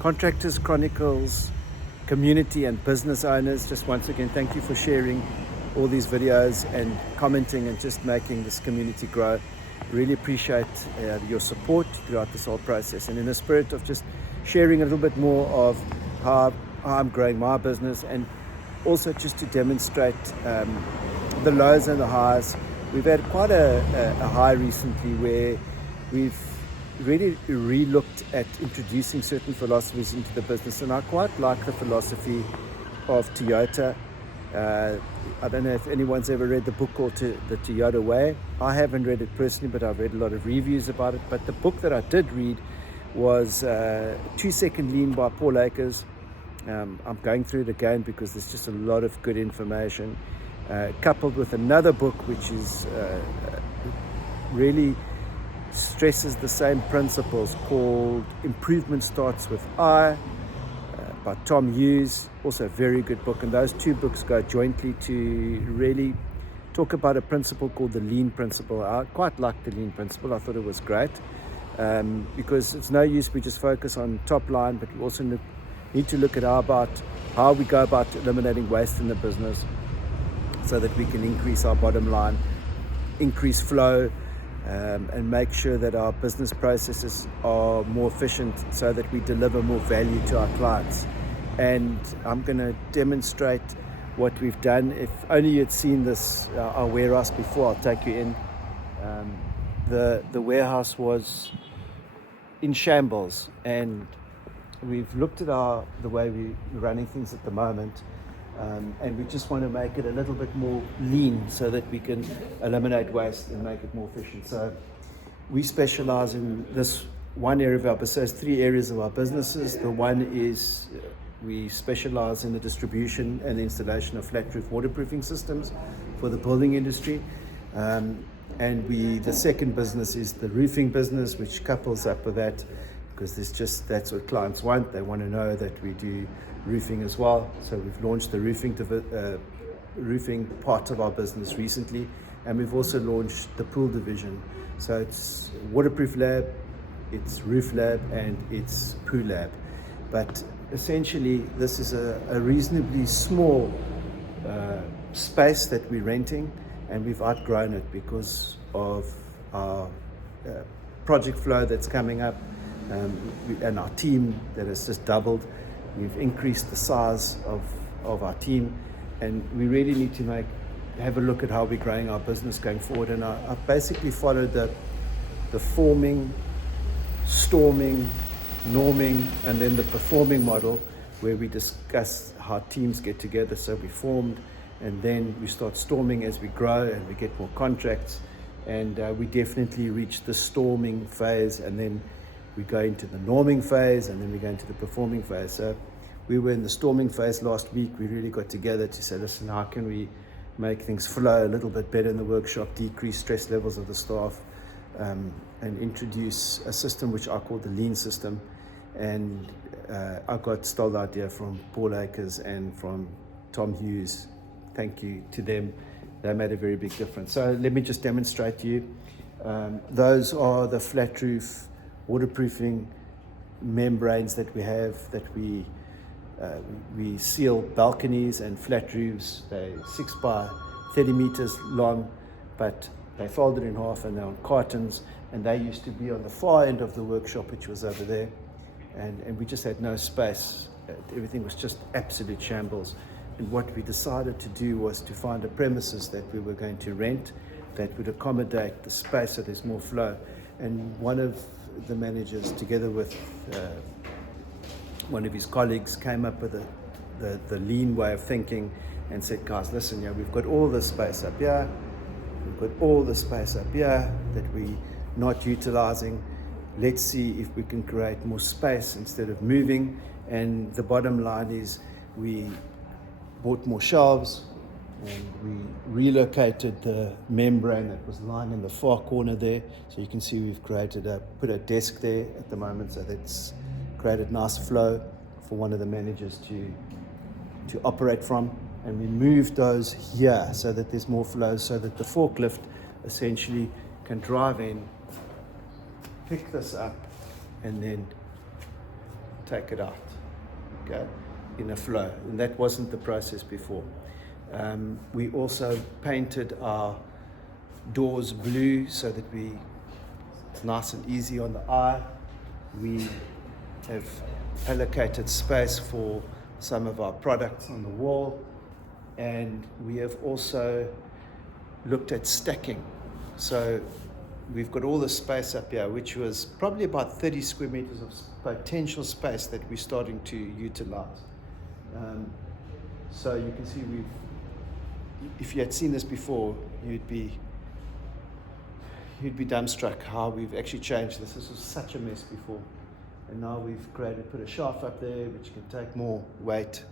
Contractors Chronicles community and business owners, just once again, thank you for sharing all these videos and commenting and just making this community grow. Really appreciate your support throughout this whole process, and in the spirit of just sharing a little bit more of how I'm growing my business, and also just to demonstrate the lows and the highs. We've had quite a high recently where we've really re-looked at introducing certain philosophies into the business, and I quite like the philosophy of Toyota. I don't know if anyone's ever read the book called The Toyota Way. I haven't read it personally, but I've read a lot of reviews about it. But the book that I did read was 2 Second Lean by Paul Akers. I'm going through it again because there's just a lot of good information, coupled with another book which is really stresses the same principles, called Improvement Starts With I, by Tom Hughes. Also a very good book, and those two books go jointly to really talk about a principle called the lean principle. I quite like the lean principle. I thought it was great, because it's no use we just focus on top line, but we also need to look at how we go about eliminating waste in the business so that we can increase our bottom line, increase flow, and make sure that our business processes are more efficient so that we deliver more value to our clients. And I'm going to demonstrate what we've done. If only you had seen this, our warehouse before, I'll take you in. The warehouse was in shambles, and we've looked at the way we're running things at the moment, and we just want to make it a little bit more lean so that we can eliminate waste and make it more efficient. So we specialize in this one area of our business, 3 areas of our businesses. The one is we specialize in the distribution and installation of flat roof waterproofing systems for the building industry. And the second business is the roofing business, which couples up with that, because that's what clients want. They want to know that we do roofing as well. So we've launched the roofing part of our business recently, and we've also launched the pool division. So it's waterproof lab, it's roof lab, and it's pool lab. But essentially this is a reasonably small space that we're renting, and we've outgrown it because of our project flow that's coming up, and our team that has just doubled. We've increased the size of our team, and we really need to have a look at how we're growing our business going forward. And I've basically followed the forming, storming, norming, and then the performing model, where we discuss how teams get together. So we formed, and then we start storming as we grow and we get more contracts, and we definitely reach the storming phase, and then we go into the norming phase, and then we go into the performing phase. So we were in the storming phase last week. We really got together to say, listen, how can we make things flow a little bit better in the workshop, decrease stress levels of the staff, and introduce a system which I call the lean system. And I stole the idea from Paul Akers and from Tom Hughes. Thank you to them. They made a very big difference. So let me just demonstrate to you. Those are the flat roof waterproofing membranes that we have, that we seal balconies and flat roofs. They're 6 by 30 meters long, but they folded in half and they're on cartons, and they used to be on the far end of the workshop, which was over there, and we just had no space. Everything was just absolute shambles. And what we decided to do was to find a premises that we were going to rent that would accommodate the space so there's more flow. And one of the managers, together with one of his colleagues, came up with the lean way of thinking and said, guys, listen, we've got all this space up here, we've got all the space up here that we're not utilizing. Let's see if we can create more space instead of moving. And the bottom line is we bought more shelves, and we relocated the membrane that was lying in the far corner there. So you can see we've put a desk there at the moment, so that's created nice flow for one of the managers to operate from. And we moved those here so that there's more flow, so that the forklift essentially can drive in, pick this up, and then take it out, okay, in a flow. And that wasn't the process before. We also painted our doors blue so that it's nice and easy on the eye. We have allocated space for some of our products on the wall, and we have also looked at stacking. So we've got all the space up here, which was probably about 30 square meters of potential space that we're starting to utilize. So you can see if you had seen this before, you'd be dumbstruck how we've actually changed this. This was such a mess before. And now we've put a shelf up there which can take more weight.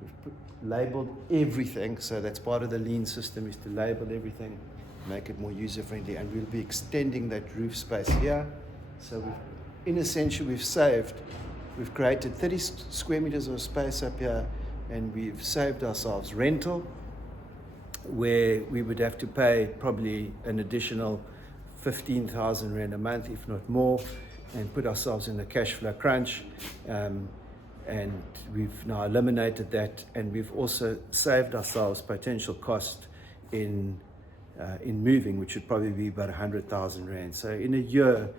We've labeled everything, so that's part of the lean system, is to label everything, make it more user-friendly, and we'll be extending that roof space here. So in essential, we've created 30 square meters of space up here, and we've saved ourselves rental, where we would have to pay probably an additional 15,000 Rand a month, if not more, and put ourselves in a cash flow crunch. And we've now eliminated that, and we've also saved ourselves potential cost in moving, which would probably be about 100,000 Rand. So in a year,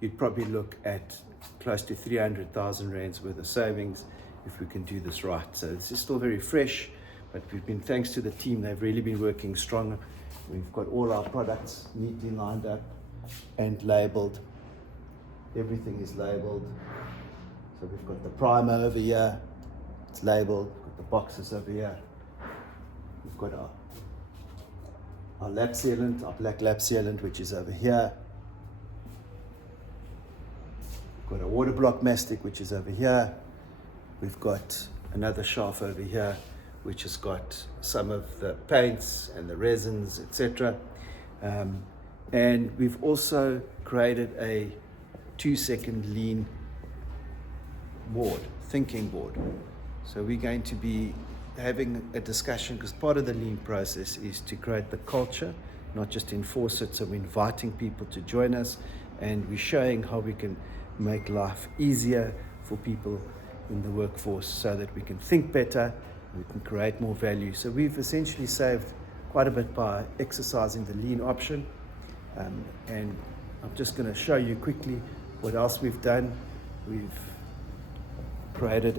you'd probably look at close to 300,000 Rands worth of savings if we can do this right. So this is still very fresh, but thanks to the team, they've really been working strong. We've got all our products neatly lined up and labeled. Everything is labeled. So we've got the primer over here, it's labeled. We've got the boxes over here. We've got our lap sealant, our black lap sealant, which is over here. We've got a water block mastic, which is over here. We've got another shelf over here, which has got some of the paints and the resins, etc. And we've also created a 2-second lean board, thinking board. So we're going to be having a discussion, because part of the lean process is to create the culture, not just enforce it. So we're inviting people to join us, and we're showing how we can make life easier for people in the workforce so that we can think better, we can create more value. So we've essentially saved quite a bit by exercising the lean option. And I'm just going to show you quickly what else we've done. We've created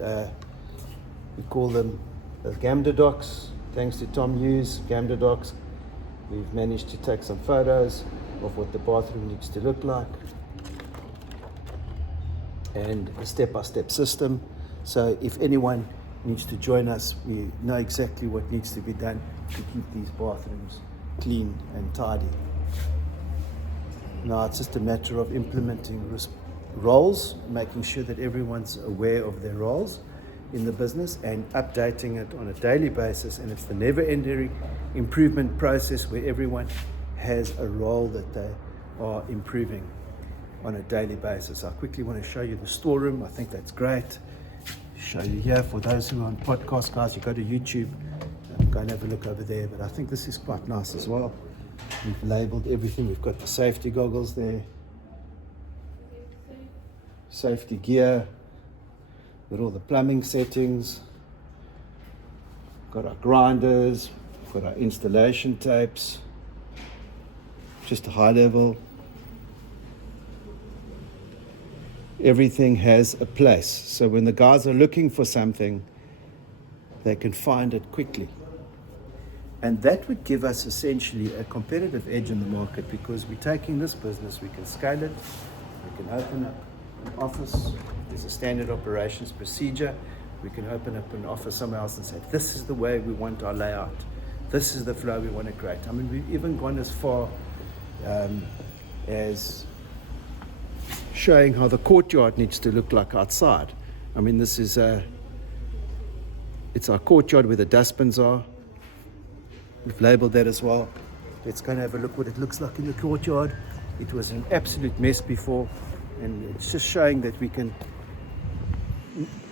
we call them the Gamda docs. Thanks to Tom Hughes, Gamda docs, we've managed to take some photos of what the bathroom needs to look like, and a step-by-step system. So if anyone needs to join us, we know exactly what needs to be done to keep these bathrooms clean and tidy. Now it's just a matter of implementing roles, making sure that everyone's aware of their roles in the business and updating it on a daily basis. And it's the never-ending improvement process where everyone has a role that they are improving on a daily basis. I quickly want to show you the storeroom. I think that's great. Show you here. For those who are on podcast, guys, you go to YouTube, go and have a look over there. But I think this is quite nice as well. We've labeled everything. We've got the safety goggles there, safety gear, got all the plumbing settings, got our grinders, got our installation tapes, just a high level. Everything has a place, so when the guys are looking for something, they can find it quickly. And that would give us essentially a competitive edge in the market, because we're taking this business, we can scale it, we can open up an office, there's a standard operations procedure, we can open up an office somewhere else and say, this is the way we want our layout, this is the flow we want to create. I mean, we've even gone as far as showing how the courtyard needs to look like outside. I mean, this is it's our courtyard where the dustbins are. We've labeled that as well. Let's go and have a look what it looks like in the courtyard. It was an absolute mess before, and it's just showing that we can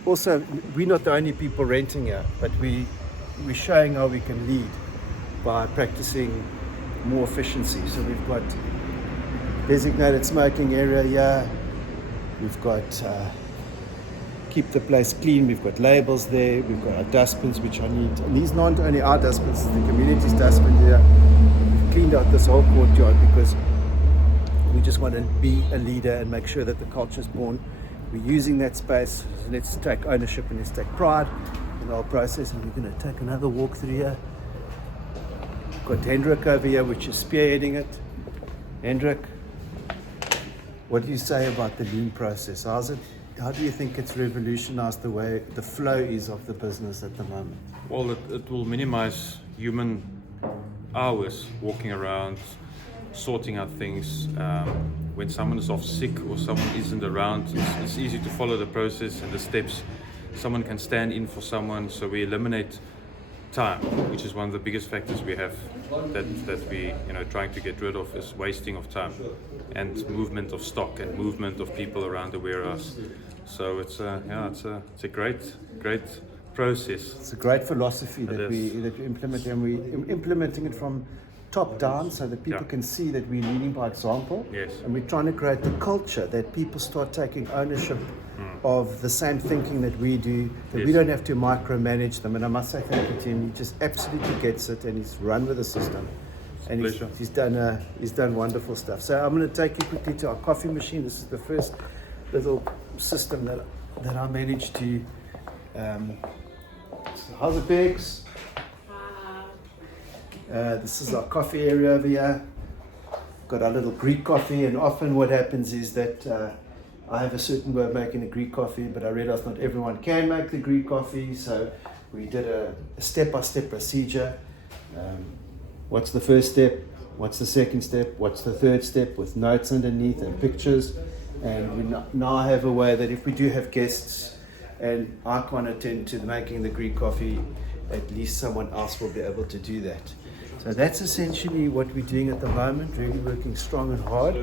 also, we're not the only people renting here, but we're showing how we can lead by practicing more efficiency. So we've got designated smoking area here. We've got keep the place clean. We've got labels there, we've got our dustbins which are neat. And these not only our dustbins, it's the community's dustbin here. We've cleaned out this whole courtyard because we just want to be a leader and make sure that the culture is born. We're using that space. So let's take ownership and let's take pride in the whole process. And we're going to take another walk through here. We've got Hendrik over here, which is spearheading it. Hendrik, what do you say about the lean process? How do you think it's revolutionized the way the flow is of the business at the moment? Well, it will minimize human hours walking around, sorting out things. When someone is off sick or someone isn't around, it's easy to follow the process and the steps. Someone can stand in for someone, so we eliminate time, which is one of the biggest factors we have that we trying to get rid of, is wasting of time and movement of stock and movement of people around the warehouse. So it's a great process. It's a great philosophy that we implement, and we're implementing it from top down so that people can see that we're leading by example. Yes. And we're trying to create the culture that people start taking ownership of the same thinking that we do, that we don't have to micromanage them. And I must say thank you to him. He just absolutely gets it, and he's run with the system. And he's done wonderful stuff. So I'm going to take you quickly to our coffee machine. This is the first little system that I managed to. So how's it, Bex? This is our coffee area over here. Got our little Greek coffee, and often what happens is that I have a certain way of making a Greek coffee, but I realized not everyone can make the Greek coffee, so we did a step-by-step procedure. What's the first step? What's the second step? What's the third step, with notes underneath and pictures? And we now have a way that if we do have guests and I can't attend to making the Greek coffee, at least someone else will be able to do that. So that's essentially what we're doing at the moment, really working strong and hard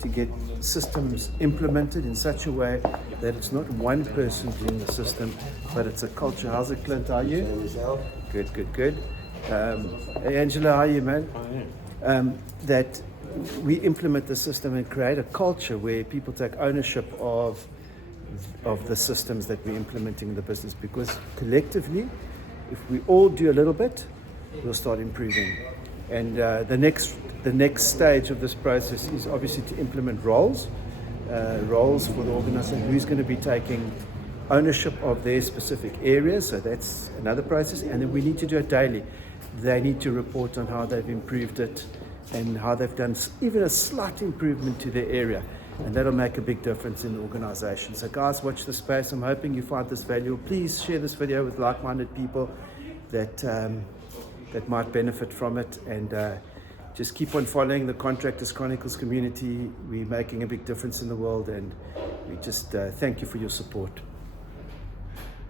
to get systems implemented in such a way that it's not one person doing the system, but it's a culture. How's it, Clint? How are you? Good. Hey, Angela, how are you, man? That we implement the system and create a culture where people take ownership of the systems that we're implementing in the business, because collectively, if we all do a little bit, we'll start improving. And the next stage of this process is obviously to implement roles for the organization, who's going to be taking ownership of their specific areas. So that's another process, and then we need to do it daily. They need to report on how they've improved it and how they've done even a slight improvement to their area, and that'll make a big difference in the organization. So guys, watch the space. I'm hoping you find this valuable. Please share this video with like-minded people that might benefit from it, and just keep on following the Contractors Chronicles community. We're making a big difference in the world, and we just thank you for your support.